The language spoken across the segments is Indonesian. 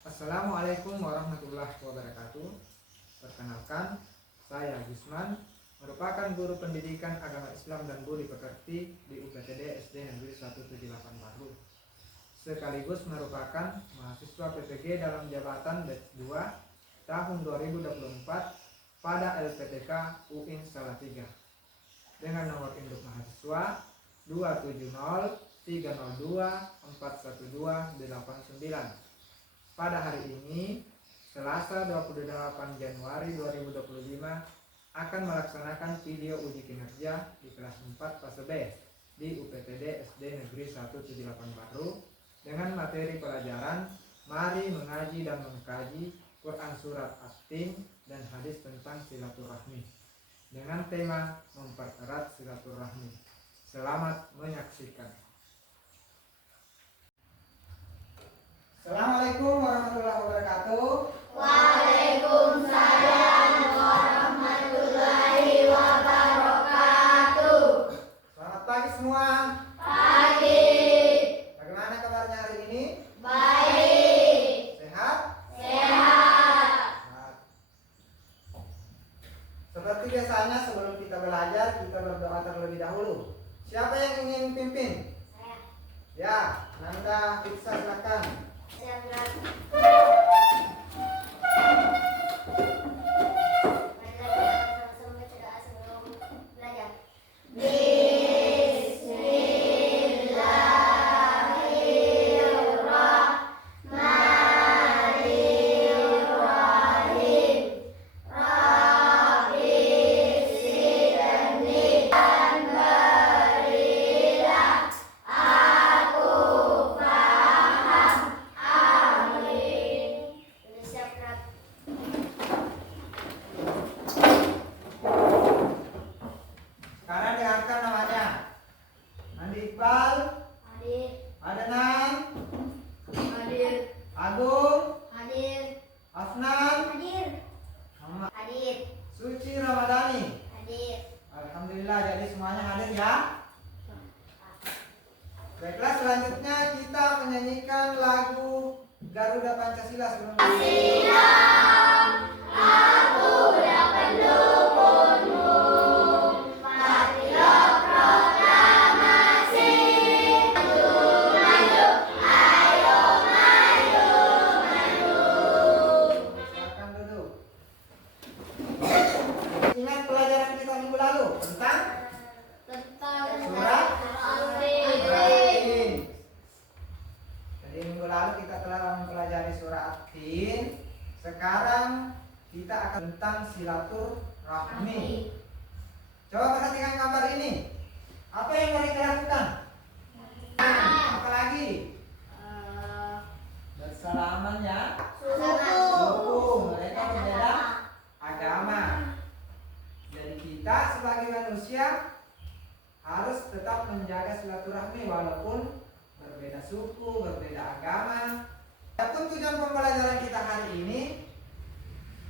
Assalamualaikum warahmatullahi wabarakatuh. Perkenalkan, saya Gusman, merupakan guru pendidikan agama Islam dan budi pekerti di UPTD SD Negeri 178 Paru. Sekaligus merupakan mahasiswa PPG dalam jabatan batch 2 tahun 2024 pada LPTK UIN Salatiga dengan nomor induk mahasiswa 27023024129. Pada hari ini, Selasa 28 Januari 2025, akan melaksanakan video uji kinerja di kelas 4 fase B di UPTD SD Negeri 178 Paru dengan materi pelajaran Mari Mengaji dan Mengkaji Quran Surat At-Tin dan hadis tentang silaturahmi dengan tema mempererat silaturahmi. Selamat menyaksikan. Assalamualaikum warahmatullahi wabarakatuh. Waalaikumsalam warahmatullahi wabarakatuh. Selamat pagi semua. Pagi. Bagaimana kabarnya hari ini? Baik. Sehat? Sehat. Sehat. Seperti biasanya sebelum kita belajar, kita berdoa terlebih dahulu. Siapa yang ingin pimpin? Saya. Ya, Nanda Iksa silakan. Saya Sekarang dengarkan namanya. Andi Iqbal, hadir. Adnan, Hadir. Agung, Hadir. Afnan, Hadir. Muhammad, Hadir. Suci Ramadhani. Hadir. Alhamdulillah, jadi semuanya hadir ya. Baiklah, selanjutnya kita menyanyikan lagu Garuda Pancasila sebelum Aku dapat pendukungmu. Patriot proklamasi. Maju, ayo maju, maju. silakan duduk. Ingat pelajaran kita minggu lalu tentang Surat At-Tin. Jadi minggu lalu kita telah mempelajari surah At-Tin. Sekarang kita akan tentang silaturahmi. Coba perhatikan gambar ini. Apa yang mereka lakukan? Apa lagi? Bersalaman ya. Suku. Mereka berbeda agama. Jadi kita sebagai manusia harus tetap menjaga silaturahmi walaupun berbeda suku, berbeda agama. Adapun tujuan pembelajaran kita hari ini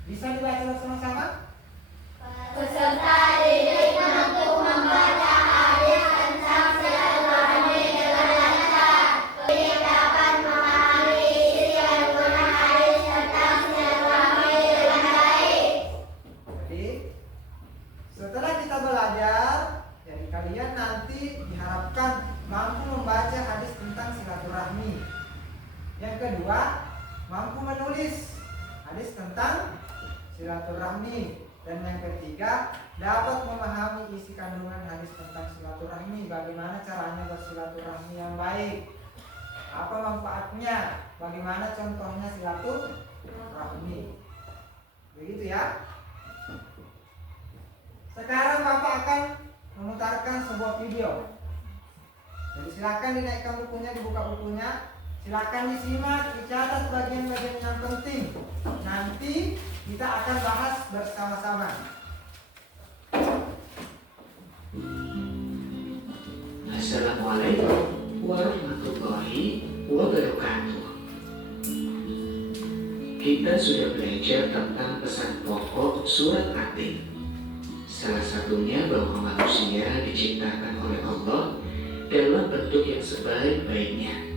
bisa dibaca bersama-sama. Peserta didik mampu membaca hadis tentang silaturahmi dengan lancar. Didik dapat memahami isi kandungan hadis tentang silaturahmi dengan baik. Jadi setelah kita belajar, jadi kalian nanti diharapkan mampu membaca hadis tentang silaturahmi. Yang kedua, mampu menulis hadis tentang silaturahmi. Dan yang ketiga, dapat memahami isi kandungan hadis tentang silaturahmi. Bagaimana caranya bersilaturahmi yang baik? Apa manfaatnya? Bagaimana contohnya silaturahmi? Begitu ya. Sekarang Bapak akan memutarkan sebuah video. Jadi silakan dinaikkan bukunya, dibuka bukunya. Silakan disimak, dicatat bagian-bagian yang penting. Nanti kita akan bahas bersama-sama. Assalamualaikum warahmatullahi wabarakatuh. Kita sudah belajar tentang pesan pokok surat At-Tin. Salah satunya bahwa manusia diciptakan oleh Allah dalam bentuk yang sebaik-baiknya.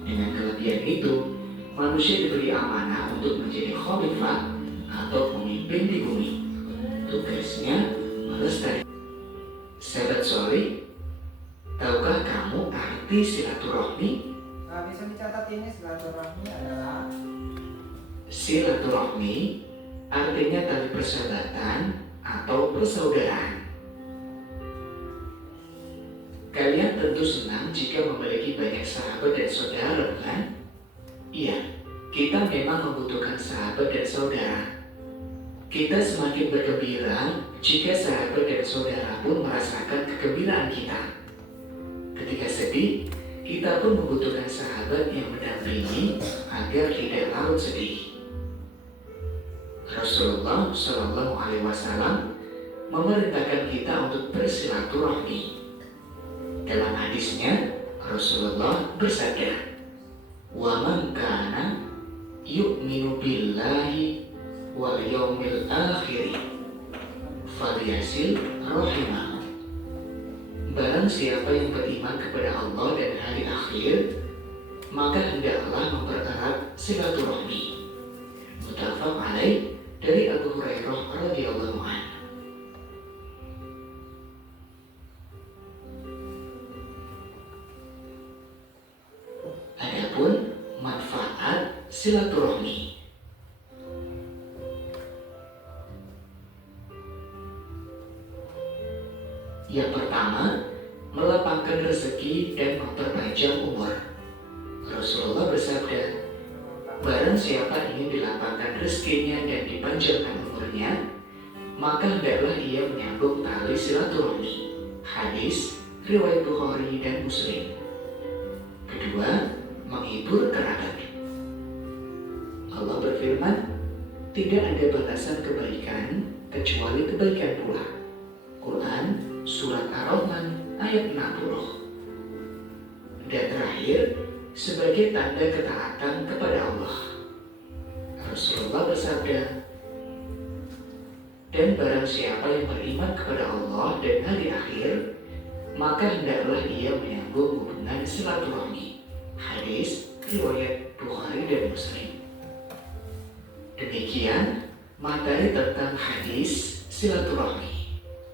Dengan kelebihan itu, manusia diberi amanah untuk menjadi khalifah atau pemimpin di bumi. Tugasnya melestarikan. Sahabat soleh, tahukah kamu arti silaturahmi? Nah, bisa dicatat ini silaturahmi adalah Silaturahmi artinya tali persahabatan atau persaudaraan. Kalian tentu senang jika memiliki banyak sahabat dan saudara, bukan? Iya, kita memang membutuhkan sahabat dan saudara. Kita semakin bergembira jika sahabat dan saudara pun merasakan kegembiraan kita. Ketika sedih, kita pun membutuhkan sahabat yang mendampingi agar tidak larut sedih. Rasulullah Shallallahu Alaihi Wasallam memerintahkan kita untuk bersilaturahmi. Dalam hadisnya, Rasulullah bersabda, "Wa man kana yu'minu billahi wal yaumil akhir falyasil rahimahu." Barang siapa yang beriman kepada Allah dan hari akhir, maka hendaklah mempererat silaturahmi. Muttafaq alaih dari Abu Hurairah radhiyallahu anhu. Adapun manfaat silaturahmi. Yang pertama, melapangkan rezeki dan memperpanjang umur. Rasulullah bersabda, barang siapa ingin dilapangkan rezekinya dan dipanjangkan umurnya, maka hendaklah ia menyambung tali silaturahmi. Hadis riwayat Bukhari dan Muslim. Kedua, menghibur kerabat. Allah berfirman, tidak ada batasan kebaikan kecuali kebaikan pula. Quran Surat Ar-Rahman ayat 60. Dan terakhir, sebagai tanda ketaatan kepada Allah, Rasulullah bersabda, dan barang siapa yang beriman kepada Allah dan hari akhir, maka hendaklah ia menyambung hubungan silaturahmi. Hadis riwayat Bukhari dan Muslim. Demikian materi tentang hadis silaturahmi.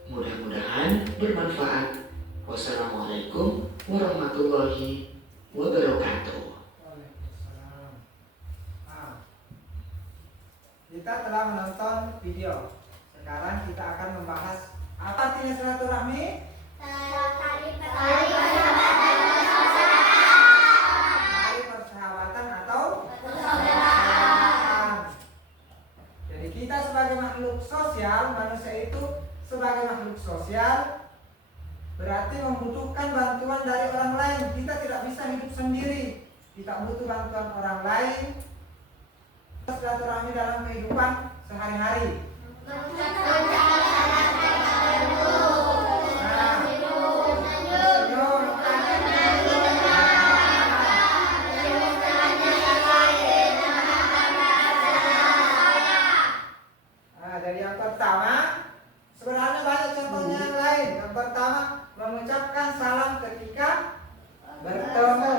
Mudah-mudahan bermanfaat. Wassalamualaikum warahmatullahi wabarakatuh. Waalaikumsalam. Nah, kita telah menonton video. Sekarang kita akan membahas apa artinya silaturahmi. Tali Persahabatan atau persaudaraan. Jadi kita sebagai makhluk sosial, manusia itu sebagai makhluk sosial berarti membutuhkan bantuan dari orang lain. Kita tidak bisa hidup sendiri. Kita butuh bantuan orang lain. Silaturahmi dalam kehidupan sehari-hari. Dari yang pertama, sebenarnya banyak contohnya yang lain. Yang pertama, mengucapkan salam ketika bertemu.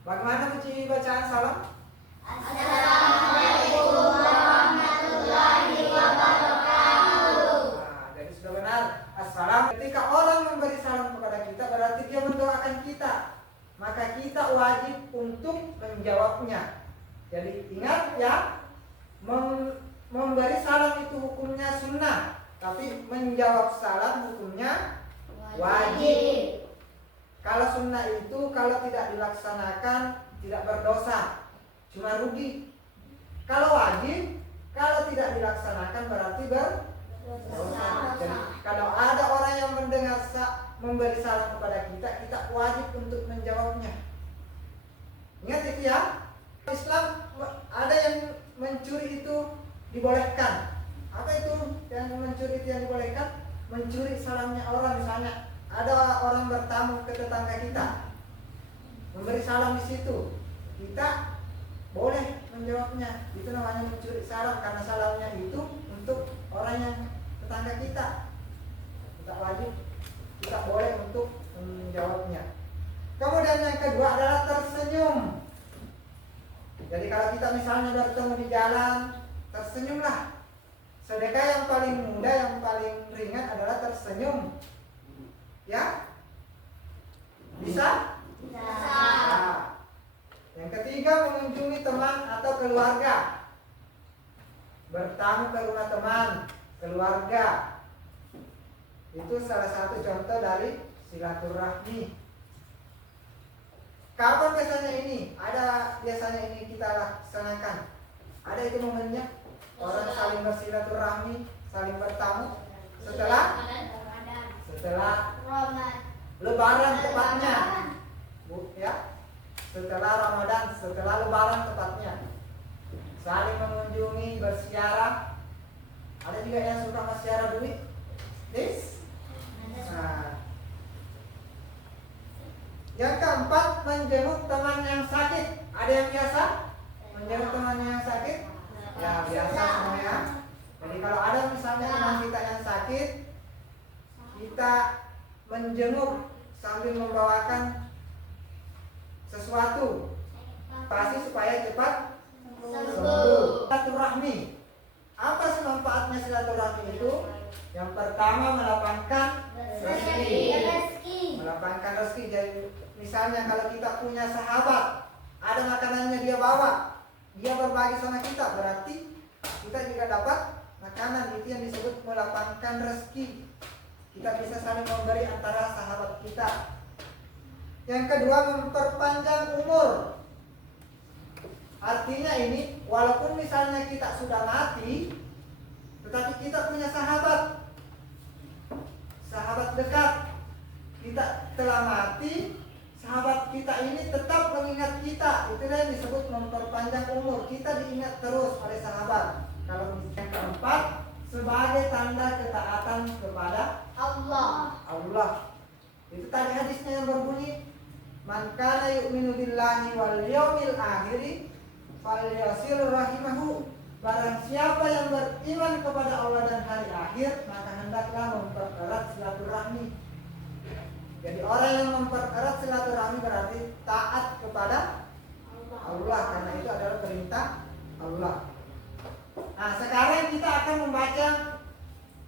Bagaimana kunci bacaan salam? Assalamualaikum warahmatullahi wabarakatuh. Jadi sudah benar. Assalam. Ketika orang memberi salam kepada kita, berarti dia mendoakan kita. Maka kita wajib untuk menjawabnya. Jadi ingat ya, memberi salam itu hukumnya sunnah, tapi menjawab salam hukumnya wajib. Kalau sunnah itu kalau tidak dilaksanakan tidak berdosa, cuma rugi. Kalau wajib, kalau tidak dilaksanakan berarti berdosa. Jadi kalau ada orang yang mendengar memberi salam kepada kita, kita wajib untuk menjawabnya. Ingat itu ya. Islam ada yang mencuri itu dibolehkan. Apa itu yang mencuri itu yang dibolehkan? Mencuri salamnya orang. Misalnya ada orang bertamu ke tetangga kita, memberi salam di situ, kita boleh menjawabnya. Itu namanya mencuri salam, karena salamnya itu untuk orang yang tetangga kita. Kita wajib, kita boleh untuk menjawabnya. Kemudian yang kedua adalah tersenyum. Jadi kalau kita misalnya bertemu di jalan, tersenyumlah. Sedekah yang paling mudah, yang paling ringan adalah tersenyum. Ya? Bisa? Nah, yang ketiga, mengunjungi teman atau keluarga. Bertamu ke rumah teman, keluarga. Itu salah satu contoh dari silaturahmi. Kapan biasanya ini? Biasanya ini kita laksanakan. Ada itu momennya. Orang saling bersilaturahmi, saling bertamu. Setelah Lebaran tepatnya. Ya. Setelah Ramadan, setelah Lebaran tepatnya. Saling mengunjungi, bersiarah. Ada juga yang suka bersiarah duit. This? Nah. Yang keempat, menjenguk teman yang sakit. Ada yang biasa menjenguk teman yang sakit? Ya, biasa semuanya. Jadi kalau ada misalnya teman kita yang sakit, kita menjenguk sambil membawakan sesuatu, pasti supaya cepat sembuh. Silaturahmi. Apa sih manfaatnya silaturahmi itu? Yang pertama, melapangkan rezeki. Melapangkan rezeki. Jadi misalnya kalau kita punya sahabat, ada makanannya dia bawa, dia berbagi sama kita, berarti kita juga dapat makanan. Itu yang disebut melapangkan rezeki. Kita bisa saling memberi antara sahabat kita. Yang kedua, memperpanjang umur. Artinya ini, walaupun misalnya kita sudah mati, tetapi kita punya sahabat dekat. Kita telah mati, sahabat kita ini tetap mengingat kita. Itulah yang disebut memperpanjang umur. Kita diingat terus oleh sahabat. Kalau yang keempat, sebagai tanda ketaatan kepada Allah. Itu tadi hadisnya yang berbunyi, man kana yu'minu billahi wal yawmil akhir falyasil rahimahu. Barang siapa yang beriman kepada Allah dan hari akhir, maka hendaklah mempererat silaturahmi. Jadi orang yang mempererat silaturahmi berarti taat kepada Allah, karena itu adalah perintah Allah. Nah, sekarang kita akan membaca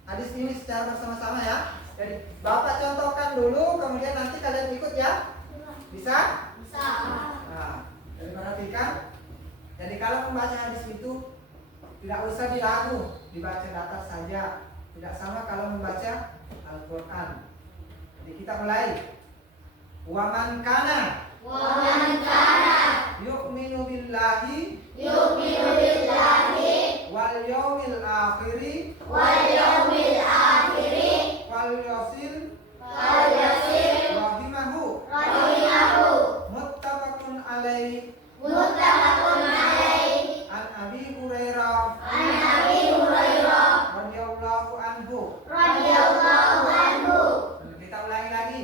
hadis ini secara bersama-sama ya. Jadi Bapak contohkan dulu, kemudian nanti kalian ikut ya. Bisa? Nah, jadi perhatikan. Jadi kalau membaca hadis itu tidak usah dilagu, dibaca datar saja. Tidak sama kalau membaca Al-Quran. Jadi kita mulai. Wa man kana yu'minu billahi wal yawmil akhiri wal yasil rahimahu muttafaqun alaihi an Abi Hurairah radhiyallahu anhu. Kita ulangi lagi.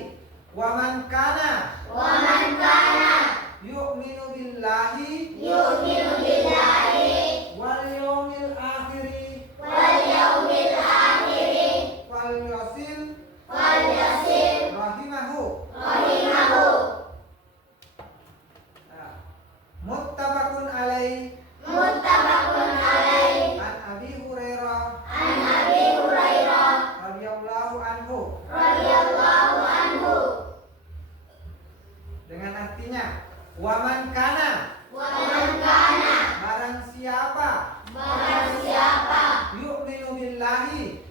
Wa man kana yu'minu billahi wal yawmil akhiri wal yasil rahimahu. Muttafaqun alaihi an Abi Hurairah radhiyallahu anhu. Dengan artinya, wa man kana barang siapa yu'minu billahi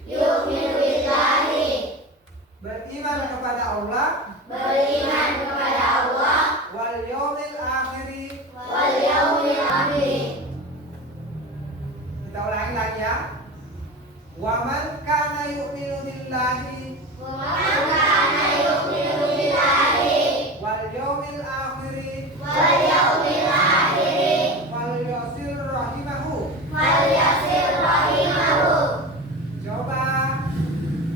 beriman kepada Allah wal yawmil akhiri. Kita ulangi lagi ya. Wa man kana yu'minu billahi wal yawmil akhiri wal yasil rahimahu. Coba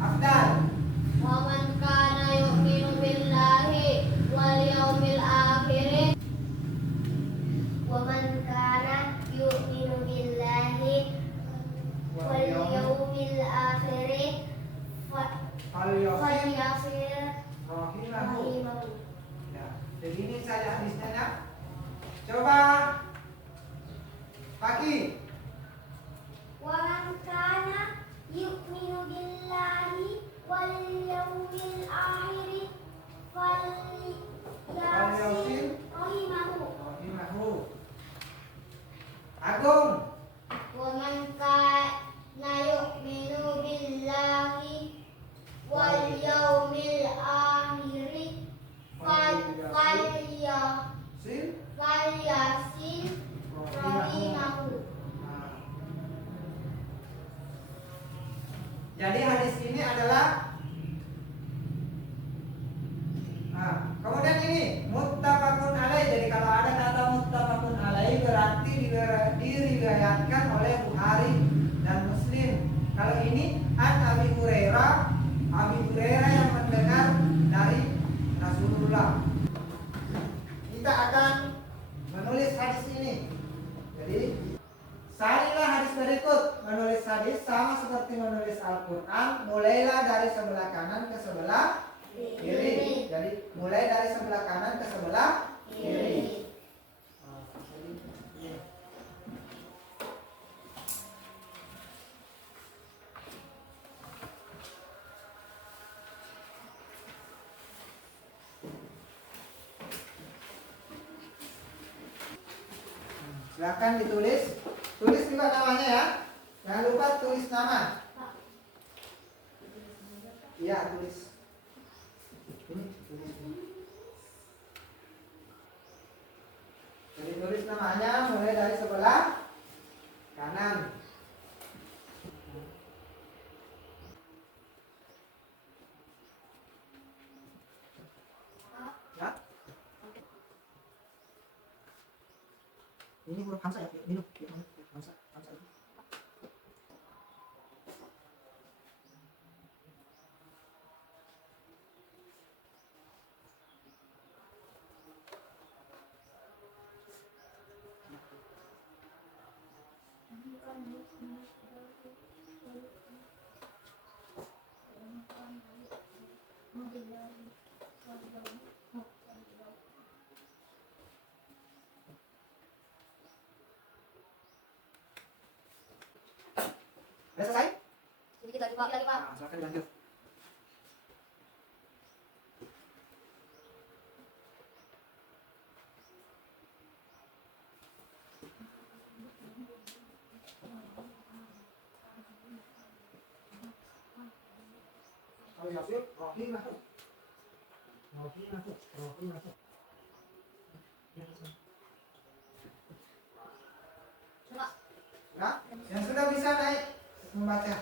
Afdal. Fal yasil rahimahu. Ya, jadi ini saja hadisnya ya. Coba Pagi. ومن كان يؤمن بالله واليوم الآخر فليصل رحمه. Rahimahu. Agung. ومن كان يؤمن بالله واليوم الآخر Sin. فليصل رحمه. Nah. Jadi hadis ini adalah kemudian ini muttafaqun alaih. Jadi kalau ada kata muttafaqun alaih berarti diriwayatkan oleh Bukhari dan Muslim. Kalau ini an Abi Hurairah yang mendengar dari Rasulullah. Kita akan menulis hadis ini. Jadi salilah hadis berikut. Menulis hadis sama seperti menulis Al-Quran. Mulailah dari sebelah kanan ke sebelah kiri. Jadi mulai dari sebelah kanan ke sebelah kiri. Silakan ditulis. Tulis juga namanya ya. Jangan lupa tulis nama. Iya, tulis. Ini tulis ini. Jadi tulis namanya mulai dari sebelah kanan. Ya. Ini huruf Hamzah ya. Ini huruf Hamzah. Hamzah itu. Udah selesai? Jadi kita coba lagi Pak. Nah, silakan dilanjut. Kalau Yasin, Rohi masuk. Coba. Ya, yang sudah bisa naik membaca.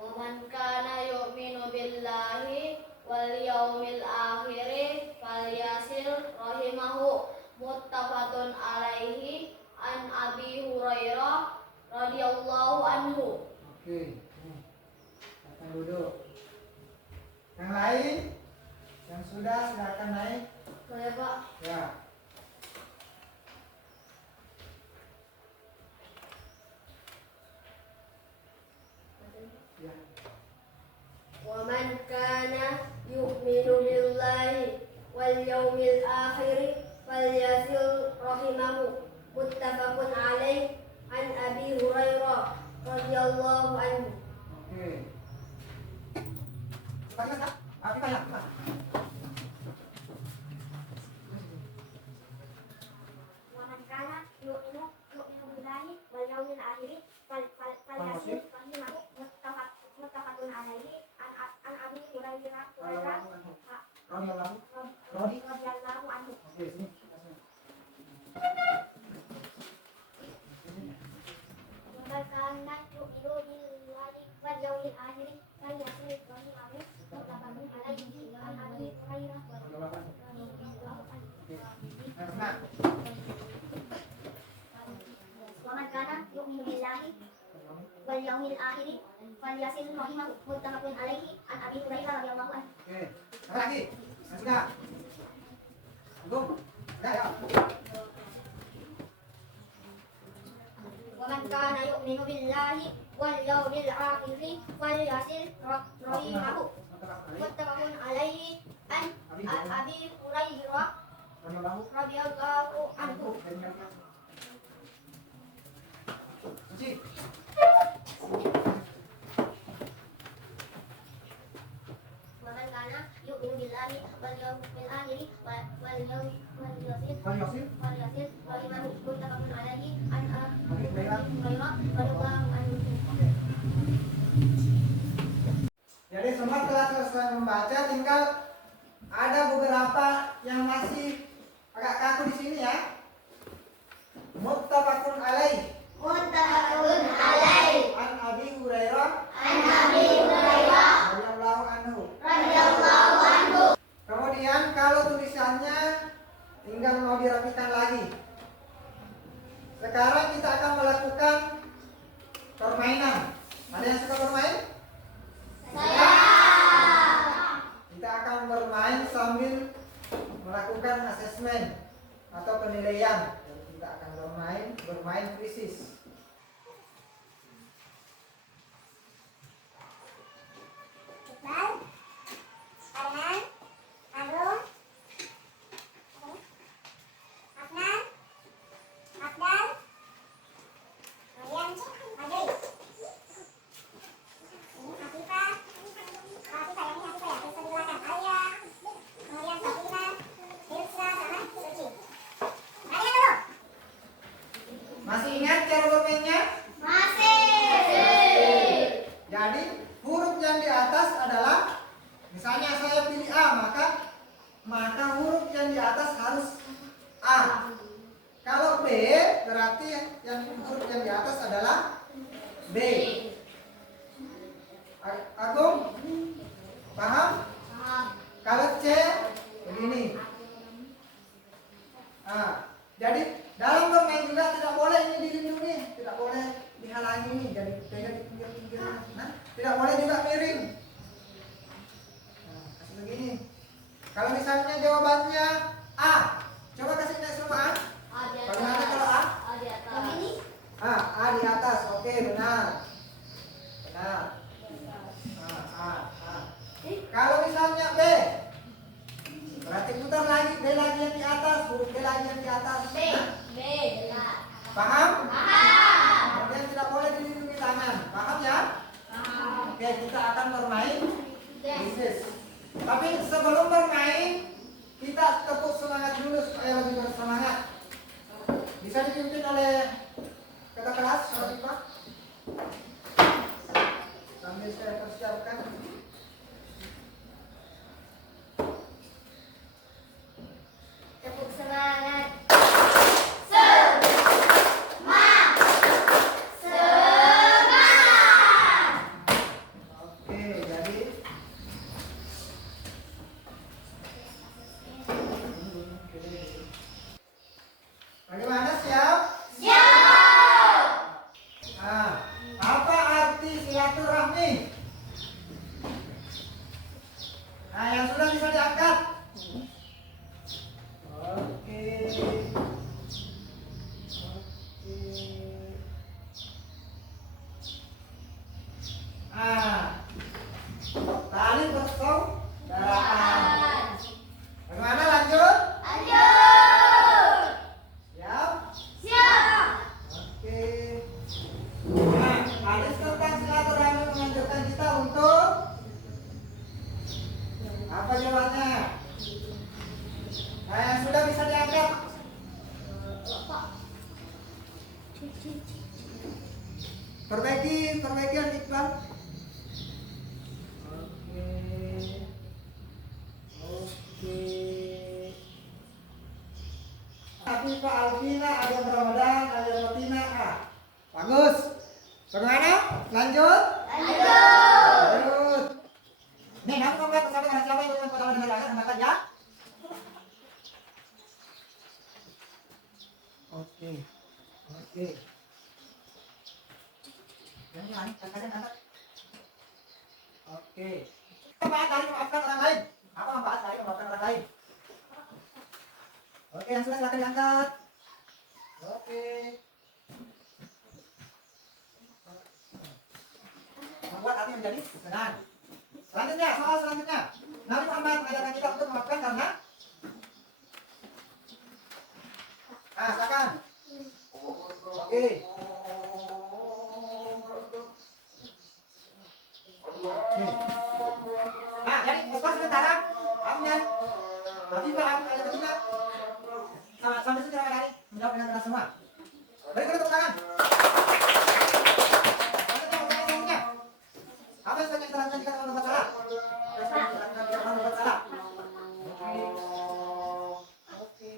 ومن كان يؤمن بالله واليوم الآخر فليصل رحمه. متفق عليه عن أبي هريرة رضي الله عنه. Oke. Silakan duduk. Yang lain? Yang sudah silakan naik. Boleh Pak. Ya. Ya. ومن كان يؤمن بالله واليوم الآخر فليصل رحمه. متفق عليه عن أبي هريرة رضي الله عنه. Oke. Cepat kan? Api banyak. ومن كان يؤمن بالله واليوم الآخر فليصل رحمه. متفق عليه عن أبي هريرة رضي الله عنه. Oke, sini. ومن كان يؤمن بالله واليوم الآخر فليصل رحمه. متفق عليه عن أبي هريرة رضي الله عنه. ومن كان يؤمن بالله واليوم الآخر فليصل رحمه. متفق عليه عن أبي هريرة رضي الله عنه. Oke. Apa lagi? Yang sudah. Agung. Udah ya. ومن كان يؤمن بالله واليوم الآخر فليصل رحمه متفق عليه عن أبي هريرة رضي الله عنه. ومن كان يؤمن بالله واليوم الآخر فليصل رحمه متفق عليه عن أبي هريرة رضي الله عنه. Jadi semua telah selesai membaca, tinggal ada beberapa yang masih agak kaku di sini ya. Muttafaqun alaih. Muttafaqun alaih. An Abi Hurairah radhiyallahu anhu. Kemudian kalau tulisannya tinggal mau dirapikan lagi. Sekarang kita akan melakukan permainan. Ada yang suka bermain? Saya. Kita akan bermain sambil melakukan asesmen atau penilaian. Jadi kita akan bermain krisis. Iqbal, Arman, Amrul, Afnan, Afdal, Mariam, Madrid. Ini Afifah. Afifah yang ini Afifah ya, terus di belakang Alia, Mariam, Fatima, Hilsa, sama Suci. Mariam dulu. Masih ingat cara bermainnya? Masih. Jadi huruf yang di atas adalah, misalnya saya pilih A, maka huruf yang di atas harus A. Kalau B, berarti huruf yang di atas adalah B. Agung, paham? Kalau C, begini. Jadi dalam bermain juga tidak boleh ini dilindungi, tidak boleh dihalangi ini, jadi pegang di pinggir-pinggir. Nah, tidak boleh juga miring. Kasih begini. Kalau misalnya jawabannya A, coba kasih naik semua A. Bagaimana kalau A? A di atas. Oke, benar. Kalau misalnya B, berarti putar lagi, B lagi yang di atas, huruf B lagi yang di atas. Paham? Kemudian tidak boleh dilindungi tangan. Paham ya? Oke, kita akan bermain krisis. Tapi sebelum bermain, kita tepuk semangat dulu supaya lebih bersemangat. Bisa dipimpin oleh kata kelas, Pak. Sambil saya persiapkan. Tepuk semangat. Oke, jadi bagaimana, siap? Nah, apa arti silaturahmi? Nah, yang sudah bisa diangkat. Oke. Tali persaudaraan. Bagaimana, lanjut? Siap? Oke. Nah, hadis tentang silaturahmi menganjurkan kita untuk apa jawabannya? Nah, yang sudah bisa diangkat. Perbaiki Iqbal. Oke. Afifah Alvina, Adam Ramadan, Alia Rotina. Bagus. Bagaimana? Lanjut. Nih, kamu ngomong bersama dengan siapa yang belum pertama dengar angkat ya? Oke. Jangan angkat. Oke. Manfaat dari memaafkan orang lain. Apa manfaat dari memaafkan orang lain? Oke, yang sudah silakan diangkat. Oke. menjadi senang. Selanjutnya, soal selanjutnya. Nabi Muhammad mengajarkan kita untuk memaafkan karena silakan. Oke. Jadi skor sementara Amnya Habibah Abu ada Medina sampai sini dari menjawab dengan benar semua. Beri tepuk tangan. Selanjutnya, apa yang saya terangkan jika teman-teman salah? Membuat salah. Oke.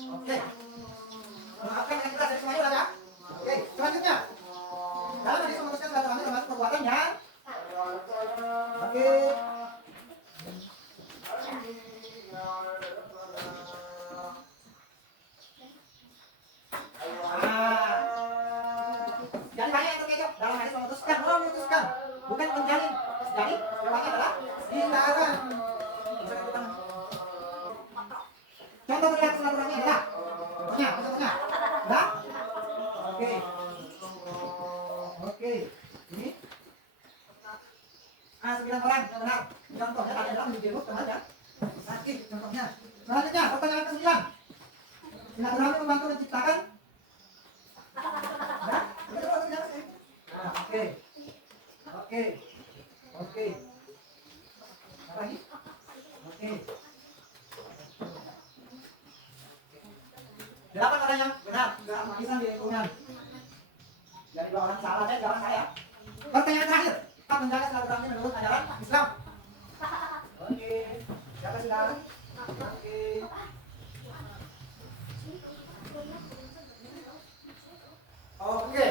Oke. Maafkan yang keras dari semuanya udah ya? Oke, selanjutnya. Dalam hadis memutuskan silaturahmi termasuk perbuatan yang oke. Jadi banyak yang terkecoh dalam hadis memutuskan, bukan menjalin. Jadi jawabannya adalah dilarang. Contoh terlihat silaturahmi adalah contohnya, ya? Oke. Ini 9 orang yang benar. Contohnya adalah menjenguk teman yang sakit. Contohnya. Selanjutnya, pertanyaan ke-9. Silaturahmi membantu menciptakan. Ya? Oke. Apa lagi? Oke. 8 orang yang benar, tidak magisan di lingkungan. Jadi 2 orang salah, jangan saya. Pertanyaan terakhir, apa menjaga silaturahmi menurut ajaran Islam? Oke, siapa silakan? Oke. Oke.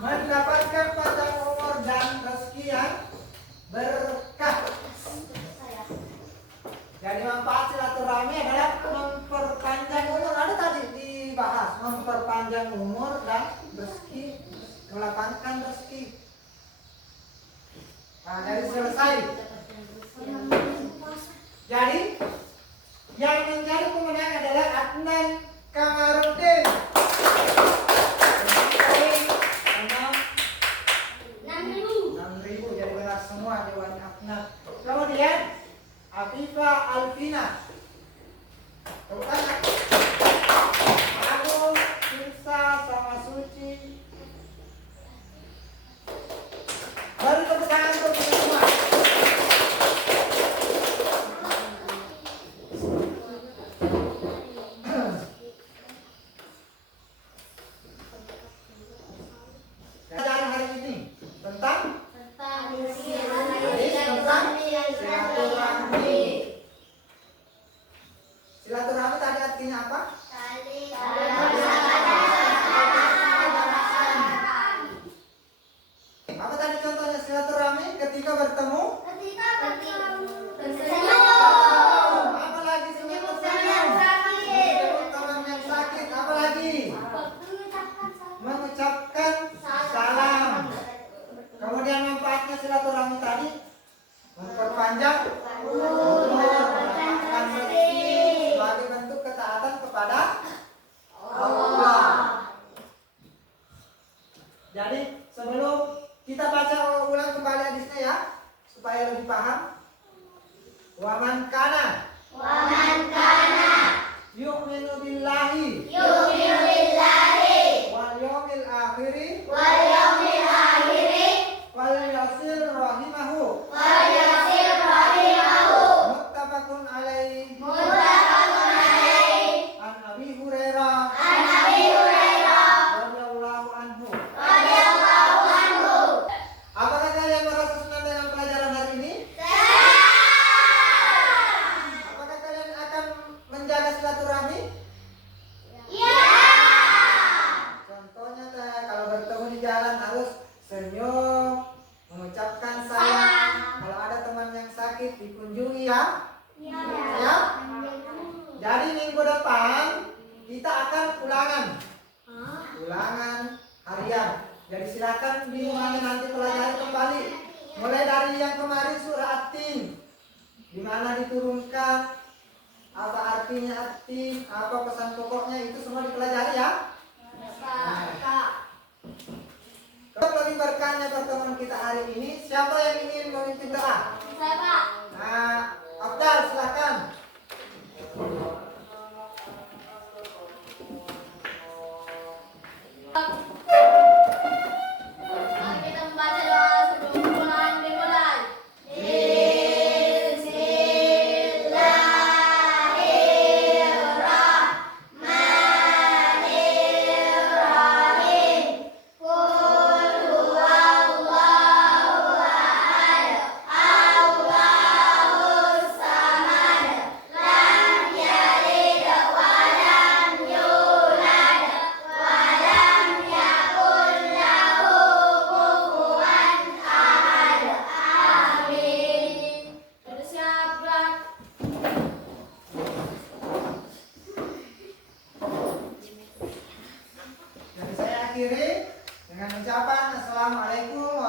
Mendapatkan panjang umur dan rezeki yang berkah. Jadi manfaat silaturahmi adalah memperpanjang umur. Ada tadi dibahas memperpanjang umur dan rezeki, melapangkan rezeki. Nah, jadi selesai. Jadi yang menjadi pemenang adalah Adnan Kamarudin. 6.000 jadi benar semua jawabannya Adnan. Kemudian Afifah Alvina. Agung, Firsa, sama Suci. Beri tepuk tangan untuk kita semua. Pelajaran hari ini tentang silaturahmi. Silaturahmi tadi artinya apa? Apa tadi contohnya silaturahmi ketika bertemu? Apa lagi senyum tersenyum? Teman yang sakit. Apa lagi? Mengucapkan salam. Kemudian manfaatnya silaturahmi tadi memperpanjang umur, melapangkan rezeki sebagai bentuk ketaatan kepada Allah. Jadi sebelum kita baca ulang kembali hadisnya ya, supaya lebih paham. Waman kana yu'minu billahi wal yawmil akhiri wal yasil rahimahu muttafaqun alaihi an Abi Hurairah radhiyallahu anhu. Apakah kalian merasa senang dengan pelajaran hari ini? Apakah kalian akan menjaga silaturahmi? Contohnya kalau bertemu di jalan harus senyum, mengucapkan salam. Kalau ada teman yang sakit dikunjungi ya. Ya. Jadi minggu depan kita akan ulangan harian. Jadi silakan diulangi nanti pelajari kembali. Mulai dari yang kemarin surah At-Tin, di mana diturunkan artinya atim, apa pesan pokoknya itu semua dipelajari ya. Untuk lebih berkahnya pertemuan kita hari ini, siapa yang ingin memimpin doa? Saya Pak. Nah, Abdal silakan. Mari kita membaca doa sebelum dimulai. Sudah siap, Bang? Jadi saya akhiri dengan ucapan Assalamualaikum